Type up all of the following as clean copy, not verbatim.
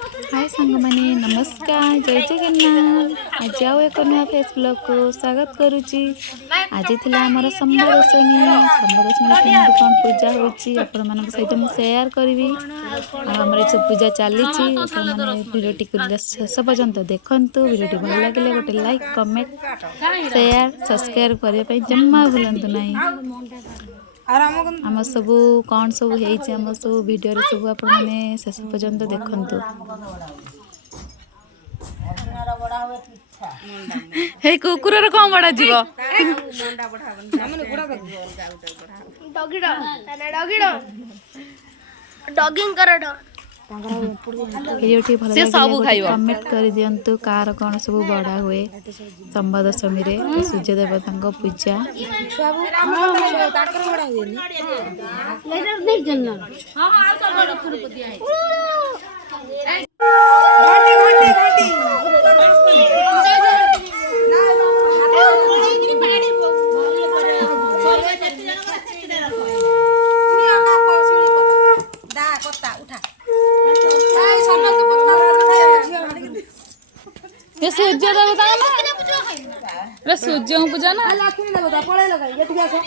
हाय सांग माने नमस्कार जय जगन्नाथ आज आउ एक नुआ फेस ब्लॉग को स्वागत करुची। आज थिला हमर संबदशमी केमती कौन पूजा होची आपण मान सहित मु शेयर करबी। हमर सब पूजा चली माने वीडियोटी को शेष पर्यंत देखंतु। वीडियोटी भल लगे गोटे लाइक कमेंट शेयर सब्सक्राइब करने जम्मा भूलंतु नहीं। आम सब कौन सब होम सब वीडियो सब आप शेष पर्यंत देखंतु। हे कुकुर कौन बड़ा जीव वीडियोटी सब कमेंट कर दियंतु कार कौन सब बड़ा हुए संबदशमी रे सूर्य देवता पूजा। ये सूर्य देवता ना सूर्य पूजा ना लक्ष्मी देवता पळे लगाई ये ठीक आसो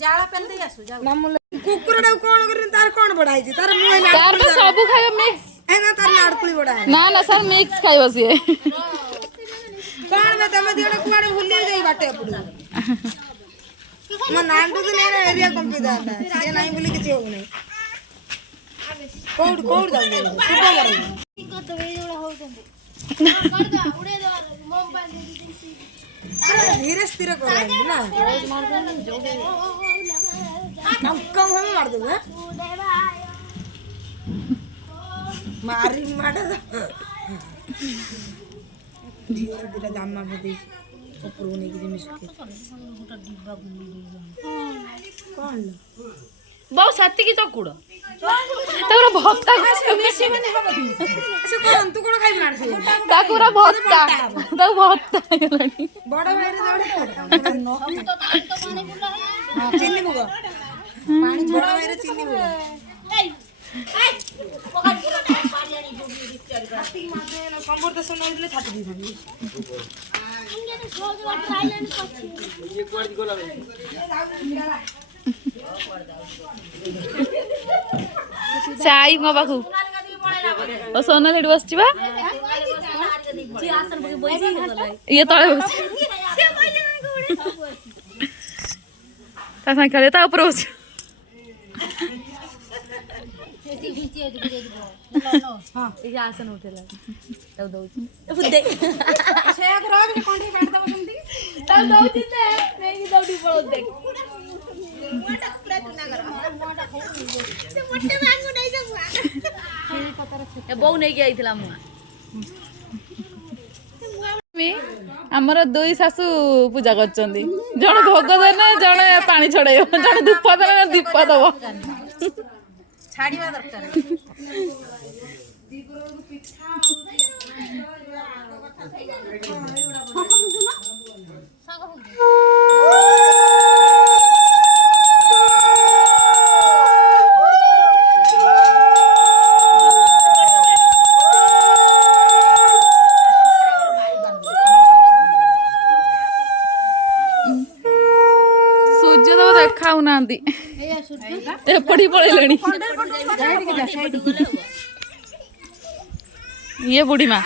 जाला पेन दे आसो जा कुकुरडा कोन करिन तार कोन बडाई छी तार मुय ना तार तो सब खाय मिक्स ए ना तार नाडकुली बडा ना ना सर मिक्स खाय बसिए कोन बे तमे दिने कुआडे भूली जाई बाटे पडू म नांडू तो नै एरिया कंपी दाता से नाही बोली किछ हो नै कोड कोड दाऊ दे सुबह मरे कत वे जोड़ा होतंदी कर दा उड़े दो मोबाइल दे धीरे स्थिर कर ना रोज मार दे जो कम हम मार दे मारी माडा धीरे धीरे दाम मार दे ऊपर होने की जिम्मेदारी सुके डिब्बा कौन बहुत साथी की चकुड़ ताकुरा भत्ता बेसी माने हबो से कोन तू कोन खाइ मार से ताकुरा भत्ता ताकु भत्ता गेलानी बड़ भाई रे जोड़े नो हम तो पानी बुला चीनी बुगा पानी बड़ भाई रे चीनी बुगा ए पकड़ पूरा पानी आनी डूबी रिचार्ज छाती माथे न संबर तो सुनाई दिले छाती दी थानी हमके तो सो जो थाईलैंड पछी ये कोड़ गोला चाई मो बाखु ओ सोनल हेड बसची बा ये तळे बस ता संग खेले ता ऊपर बस हां ये आसन उठेला तब दउची फुदे से एक रोग में कोंठी बैठ दब सुनती तब दउची ते नहीं दउडी पळो देख मोटा कुड़ा तू ना कर मोटे मांगू नहीं सब ए बौ नहीं के आइथिला मु हमर दुई सासू पूजा करचंदी जण भोग देने जण पानी छड़ायो जण धूप देने दीप दबो छाड़ीवा दरकार सूर्य तो देखा नांदी एपड़ी पड़ेलणी ये बुढ़ी माँ